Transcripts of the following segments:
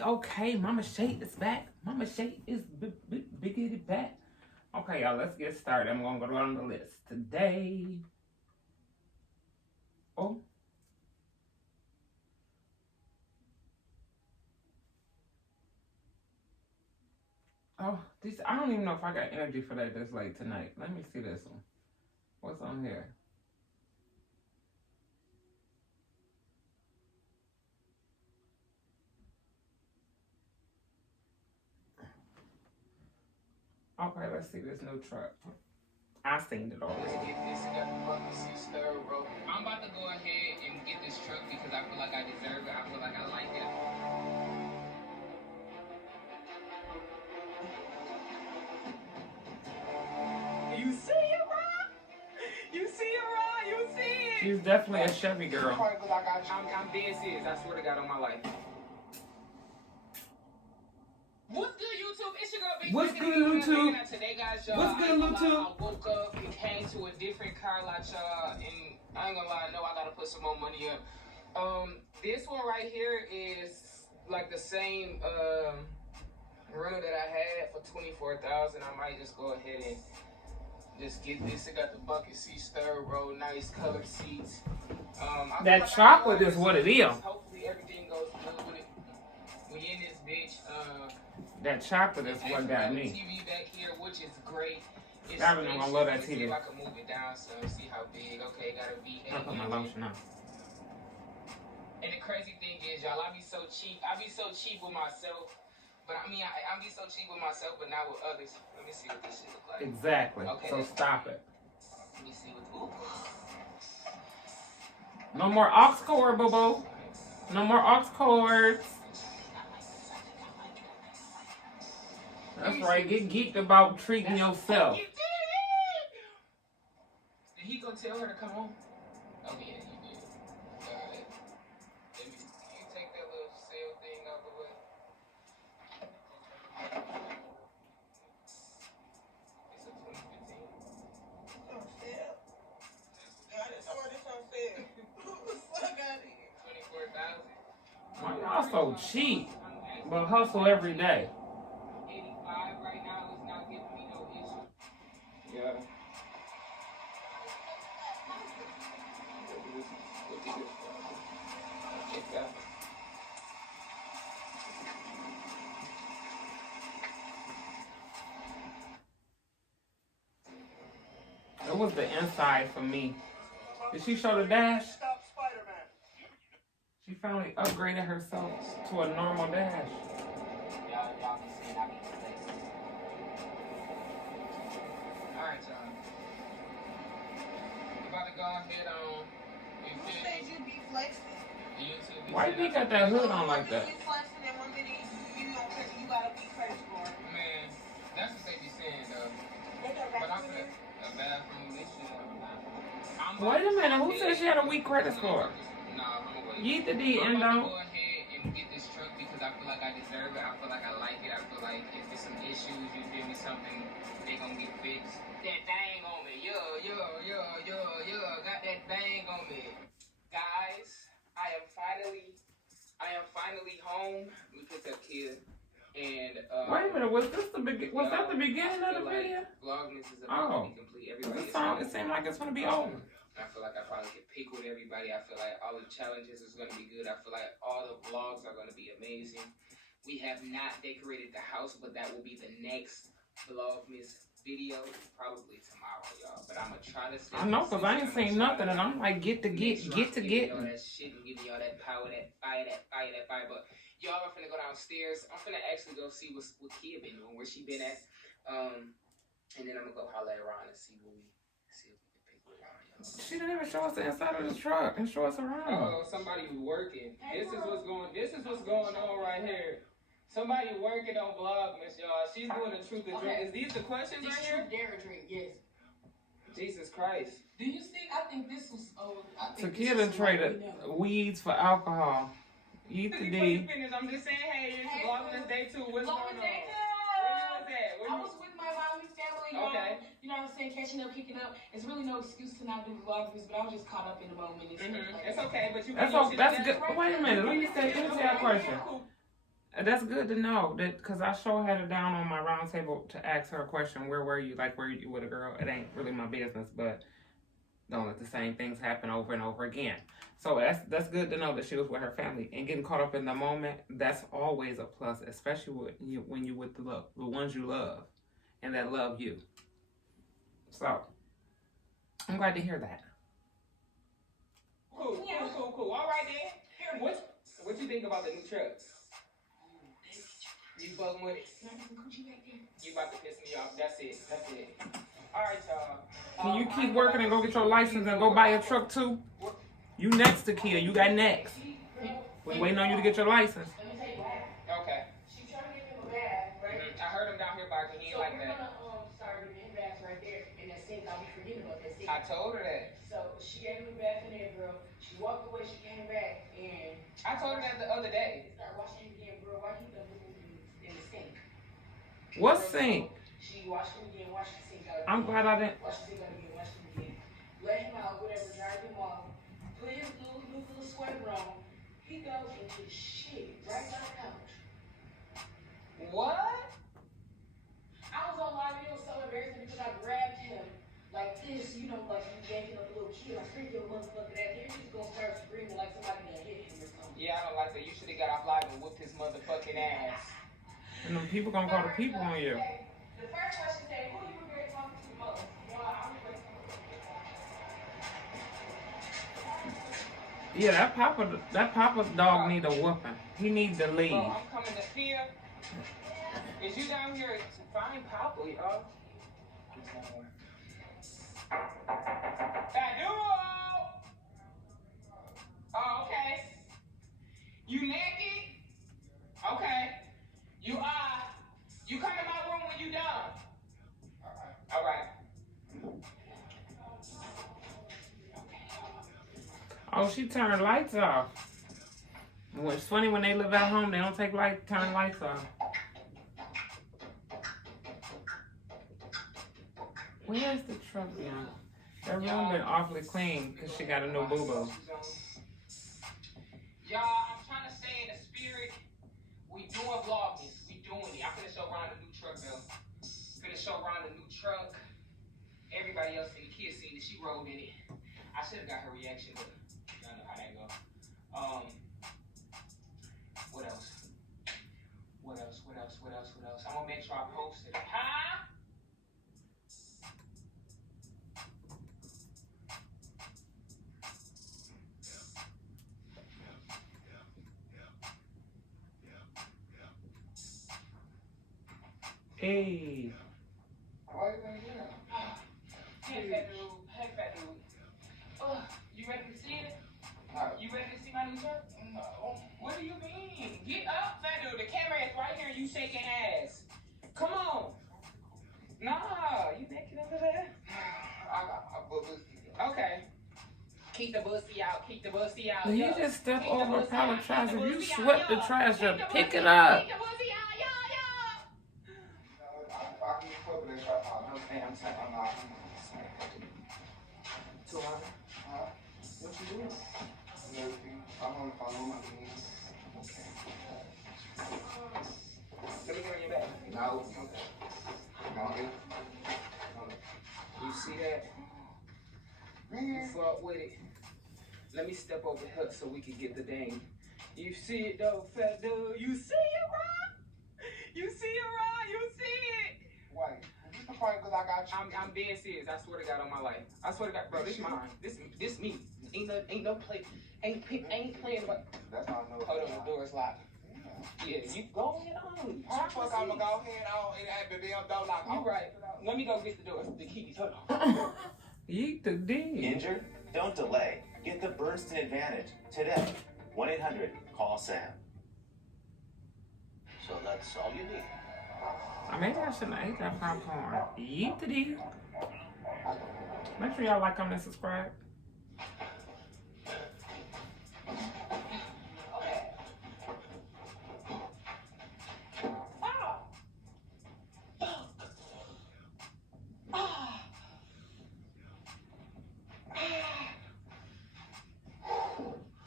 Okay. Mama Shay is back. Mama Shay is biggity back. Okay, y'all, let's get started. I'm gonna go down the list today. Oh. Oh, I don't even know if I got energy for that this late tonight. Let me see this one. What's on here? Okay, let's see this new truck. I seen it already. I'm about to go ahead and get this truck because I feel like I deserve it. I feel like I like it. You see it, Rob? You see it, Rob? You see it? She's definitely a Chevy girl. I'm dead serious. I swear to God on my life. What's good, YouTube? It's your girl, Big What's good, YouTube? Today, guys, y'all. What's good, YouTube? I woke up and came to a different car lot, y'all, and I ain't gonna lie, I know I gotta put some more money up. This one right here is like the same rental that I had for $24,000. I might just go ahead and just get this. It got the bucket seats, third row, nice colored seats. That chocolate is what it is. Hopefully everything goes good with it. We in this bitch. That chocolate is what got me. TV back here, which is great. I really don't love that See TV. if I can move it down some, see how big. Okay, got a V8. I put my lotion on. And the crazy thing is, y'all, I be so cheap. I be so cheap with myself. But I mean, I be so cheap with myself, but not with others. Let me see what this shit look like. Exactly. Okay, so stop it. Let me see what. Ooh. No more aux cord, boo-boo. No more aux cords. That's right. Get geeked about treating yourself. Did he gonna tell her to come home? Oh yeah, you did. Alright. Let me. You take that little sail thing out the way. It's a 2015. On sale. God, it's already on sale. Fuck out of here. $24,000. Why y'all so cheap? But hustle every day. 85 right now is not giving me no issue. Yeah. It was the inside for me. Did she show the dash? She finally upgraded herself to a normal dash. Y'all be seeing I be flexing. Alright, y'all. You about to go ahead on. Who said you be flexing? YouTube. Why you got that hood on like that? You flexing and one minute you don't think you gotta be credit score. Man, that's what they be saying though. They got But I'm back a bathroom, this shit. Wait a minute, who said she had a weak credit score? Nah, I'm gonna wait. Yeet the D and I'm don't. about to go ahead and get this truck because I feel like I deserve it. I feel like I like it. I feel like if there's some issues, you give me something, they gonna get fixed. That thing on me, got that thing on me. Guys, I am finally home. We put that kid. And Wait a minute, was that the beginning of the video? Vlogmas is about to be complete. Everybody It seemed like it's gonna be over. I feel like I probably can pick with everybody. I feel like all the challenges is gonna be good. I feel like all the vlogs are gonna be amazing. We have not decorated the house, but that will be the next Vlogmas video, probably tomorrow, y'all. But I'm gonna try to stay. I know, cause I ain't seen nothing, and I'm like, get to get. All that shit and give y'all that power, that fire. But y'all are finna go downstairs. I'm finna actually go see what Kia been doing, where she been at. And then I'm gonna go holler at Ron and see if we can pick her out, y'all. She didn't even show us the inside of the truck and show us around. Oh, somebody working. This is what's going on right here. Somebody working on Vlogmas, y'all. She's doing the truth and drink. Is these the questions right here? Dare drink, yes. Jesus Christ. Do you see? I think this was. Tequila traded weeds for alcohol. Eat the D. I'm just saying, hey, it's Vlogmas Day 2. What's going on? Day 2. Where you was at? I was with my mom's family. Okay. You know what I'm saying? Catching up, picking up. It's really no excuse to not do Vlogmas, but I was just caught up in the moment. It's okay, but you. That's good. Wait a minute. Let me say a question. That's good to know that because I sure had her down on my round table to ask her a question. Where were you? Like, were you with a girl? It ain't really my business, but don't let the same things happen over and over again. So that's good to know that she was with her family and getting caught up in the moment. That's always a plus, especially when you with the ones you love and that love you. So I'm glad to hear that. Cool. All right then. What you think about the new truck? You fucking with it? You about to piss me off. That's it. All right, y'all. Can you keep working and go get your license and go buy a truck too? You next to Kia. You got next. We waiting on you to get your license. Okay. She's trying to give him a bath, right? I heard him down here barking. He ain't like that. We're gonna start giving him baths right there in that sink. I'll be forgetting about that sink. I told her that. So she gave him a bath in there, girl. She walked away, she came back, and I told her that the other day. started washing him again, girl. Why you done put him in the sink? What sink? She washed him again, washed the sink out. I'm glad I didn't. Wash the sink out again, wash him again. Let him out, whatever, drive him off. Put his new little sweater on. He goes into the shit right by the couch. What? I was on live video so embarrassing because I grabbed him like this, you know, like you yanking up a little kid. I freaked your motherfucker that. Then he's gonna start screaming like somebody that hit him or something. Yeah, I don't like that. You should have got off live and whooped his motherfucking ass. And them people gonna call the people on you. The first question said, who you regret talking to the most? Well, I regret talking to Yeah, that Papa's dog need a whooping. He needs to leave. Bro, I'm coming to here. Is you down here to find Papa, y'all? Fadu! Oh, okay. You naked? Okay. You come in my room when you done. All right. Oh, she turned lights off. Well, it's funny when they live at home, they don't turn lights off. Where's the truck now? That room been awfully clean because she got a new boo-boo. Y'all, I'm trying to stay in the spirit. We doing vlogging. We doing it. I'm finna show Ron the new truck, though. Finna show Ron the new truck. Everybody else in the kids seen it. She rolled in it. I should have got her reaction, but y'all know how that go. What else? I'm gonna make sure I post it. Huh? Hey. Why you gonna do that? Hey, fat dude. You ready to see it? You ready to see my new truck? No. What do you mean? Get up, fat dude. The camera is right here. You shaking ass. Come on. Nah, you naked under there? Okay. Keep the bussy out. When you just step over a pile of trash, if you swept the trash up, pick it Keep up. the bussy out, Okay, I'm sorry. What you doing? I'm on the phone. Okay. Let me get on your back. No. Okay. You see that? You fuck with it. Let me step over here so we can get the dang. You see it though, fat dude? You see it, Ron? You see it, Ron? You see it? Wait. Is this the point because I got you? I'm dead serious. I swear to God on my life. I swear to God, bro. This mine. This me. Ain't no play. Ain't playing about. That's how I know. Hold on, the door is locked. Yeah, you go ahead on. How the fuck I'm gonna go ahead on and have the damn door locked? You right. Let me go get the keys. Hold on. Yeet the D. Injured? Don't delay. Get the Bernstein Advantage today. 1-800-CALL-SAM. So that's all you need. Maybe I shouldn't have ate that popcorn. Yeet the D. Make sure y'all like, comment, and subscribe.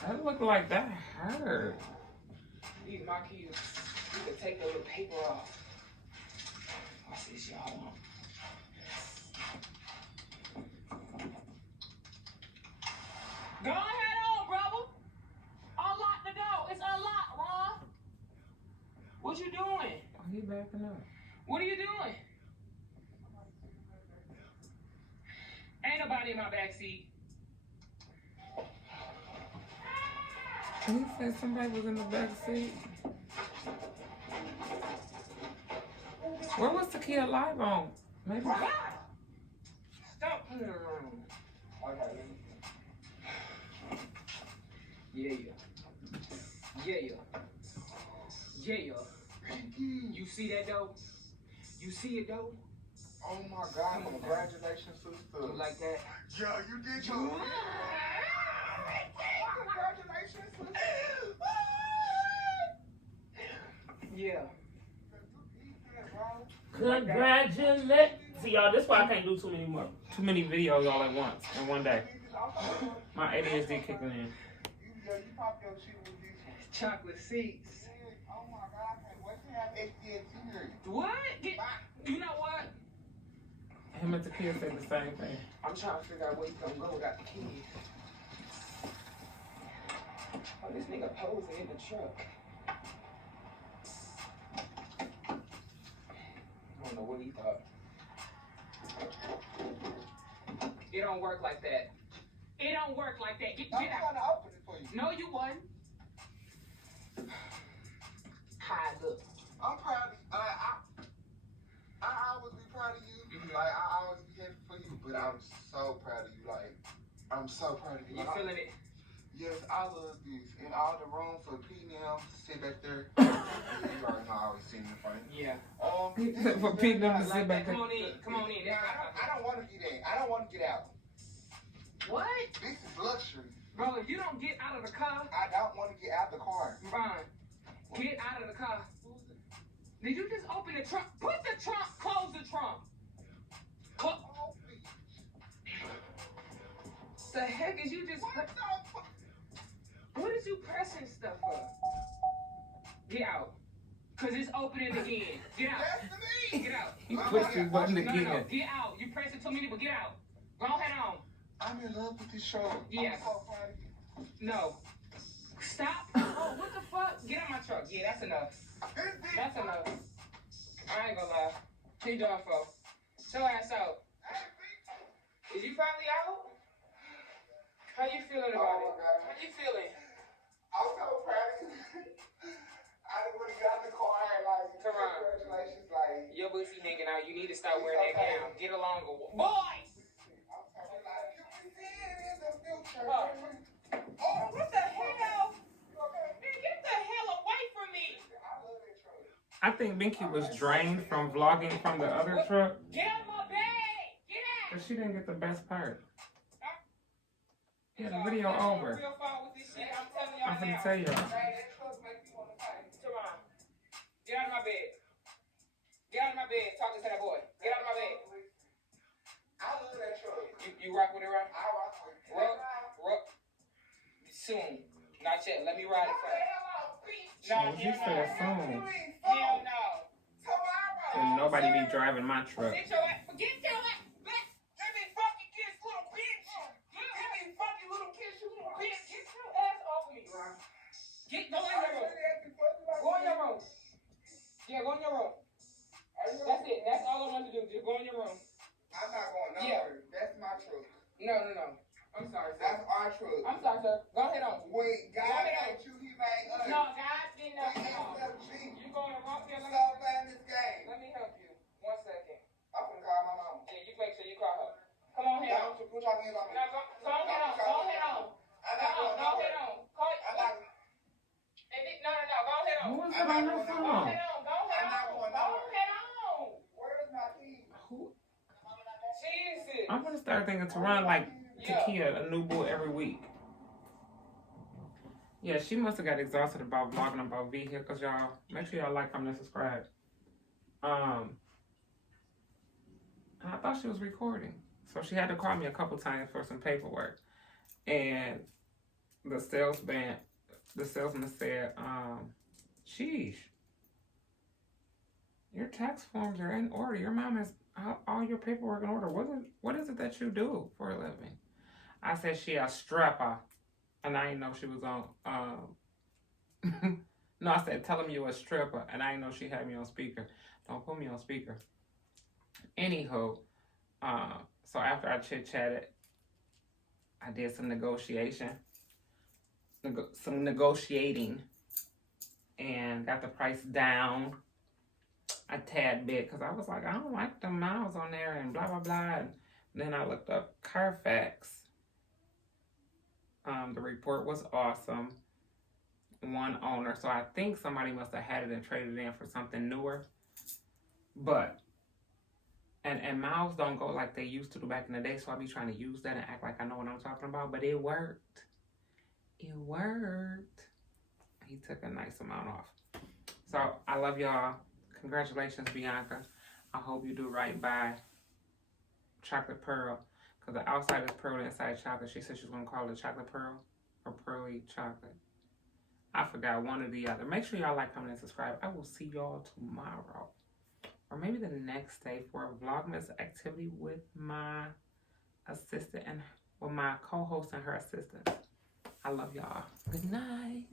That looked like that hurt. These my keys. You can take the little paper off. Watch this, y'all. Hold on. Go ahead on, brother. Unlock the door. It's unlocked, Ron. What you doing? Oh, he backing up. What are you doing? Ain't nobody in my backseat. He said somebody was in the back seat. Where was the kid live on? Maybe. Stop. Yeah. You see that though? You see it though? Oh my God! Congratulations, sister. You like that? Yeah, you did your. Congratulations, sister. Yeah. Congratulations. See, y'all, this is why I can't do too many videos all at once in one day. My ADHD kicking in. You pop your shit with this one. Chocolate seeds. Oh my God! I can't wait to have HDNT here. What? You know what? Him and the kid said the same thing. I'm trying to figure out where you gonna go without the keys. Oh, this nigga posing in the truck. I don't know what he thought. It don't work like that. It don't work like that. Get I'm out. trying to open it for you. No, you wasn't. Hi, look. I'm proud of you. I always be proud of you. Like, I always be happy for you. But I'm so proud of you. Like, I'm so proud of you. You feeling it? Yes, I love this. And all the room for P now sit back there. You already know I always sit in the front. Yeah. For Pete them to sit back there. Come on in. Come on in. Yeah, I don't want to get in. I don't want to get out. What? This is luxury. Bro, if you don't get out of the car, I don't want to get out the car. Ron, get out of the car. Did you just open the trunk? Put the trunk, close the trunk. The heck is you just... What is you pressing stuff for? Get out. Because it's opening again. Get out. That's me. Get out. He pushed his button No, again. no, get out. You press it too many, but get out. Go ahead on. I'm in love with this show. Yes. I'm so proud of you. No. Stop. Oh, what the fuck? Get out my truck. Yeah, that's enough. That's enough. I ain't gonna lie. He done for. Show ass out. Is you finally out? How you feeling about it? How you feeling? I'm so proud of you. I didn't want to get out the car and like, Come on. congratulations, like. Your pussy hanging out. You need to start wearing that okay. gown. Get a longer one. Boy! I'm talking like, you can see it in the future. Huh. Oh, What the hell? you okay? Man, get the hell away from me. I love that truck. I think Binky was drained from vlogging from the other truck. Get out of my bag. Get out. But she didn't get the best part. Yeah, the It's video all over. real fault with this shit. I'm telling y'all I'm finna now. tell y'all. Hey, that truck make me want to fight. Teron, get out of my bed. Get out of my bed. Talking to that boy. Get out of my bed. I love that truck. You rock with it, right? I rock with it. Rock. Soon. Not yet. Let me ride it first. Oh, she said soon. Hell no. Tomorrow. And nobody be driving my truck. Get your ass. Forget your ass. Let me fucking kiss little bitch. Let me fucking little kiss you little bitch. Get your ass off me, Ron. Go in your room. Go in your room. Yeah, go in your room. That's it. That's all I want to do. Just go in your room. I'm not going Yeah. nowhere. That's my truck. No. I'm sorry, sir. That's our truck. I'm sorry, sir. Go ahead on. Wait, God Go ahead. told you he made us. No, God did not. He SFG. You going to walk here? Stop playing this game. Let me help you. 1 second. I'm gonna call my mama. Yeah, you make sure you call her. Come on, head on. Put your hands on me. No, go ahead on. Go ahead on. I'm not going Go ahead nowhere. on. Call I'm not. No. Go ahead on. Who was that on the Go phone? ahead on. Go ahead I'm not on. going Go nowhere. ahead on. Where's my key? Jesus. I'm gonna start thinking Teron like Yeah. Takia, a new boy every week. Yeah, she must have got exhausted about vlogging about vehicles, y'all. Make sure y'all like, comment, and subscribe. And I thought she was recording. So she had to call me a couple times for some paperwork. And the salesman said, sheesh. Your tax forms are in order. Your mom has all your paperwork in order. What is it that you do for a living? I said she a stripper, and I didn't know she was on. No, I said tell him you a stripper, and I didn't know she had me on speaker. Don't put me on speaker. Anywho, so after I chit chatted, I did some negotiating, and got the price down a tad bit because I was like, I don't like the miles on there and blah blah blah. And then I looked up Carfax. The report was awesome. One owner, so I think somebody must have had it and traded it in for something newer. But and miles don't go like they used to do back in the day, so I be trying to use that and act like I know what I'm talking about. But it worked. It worked. He took a nice amount off. So I love y'all. Congratulations, Bianca. I hope you do right by Chocolate Pearl. Because the outside is pearl, the inside chocolate. She said she was going to call it Chocolate Pearl or Pearlie Chocolate. I forgot, one or the other. Make sure y'all like, comment, and subscribe. I will see y'all tomorrow. Or maybe the next day for a Vlogmas activity with my assistant and with my co-host and her assistant. I love y'all. Good night.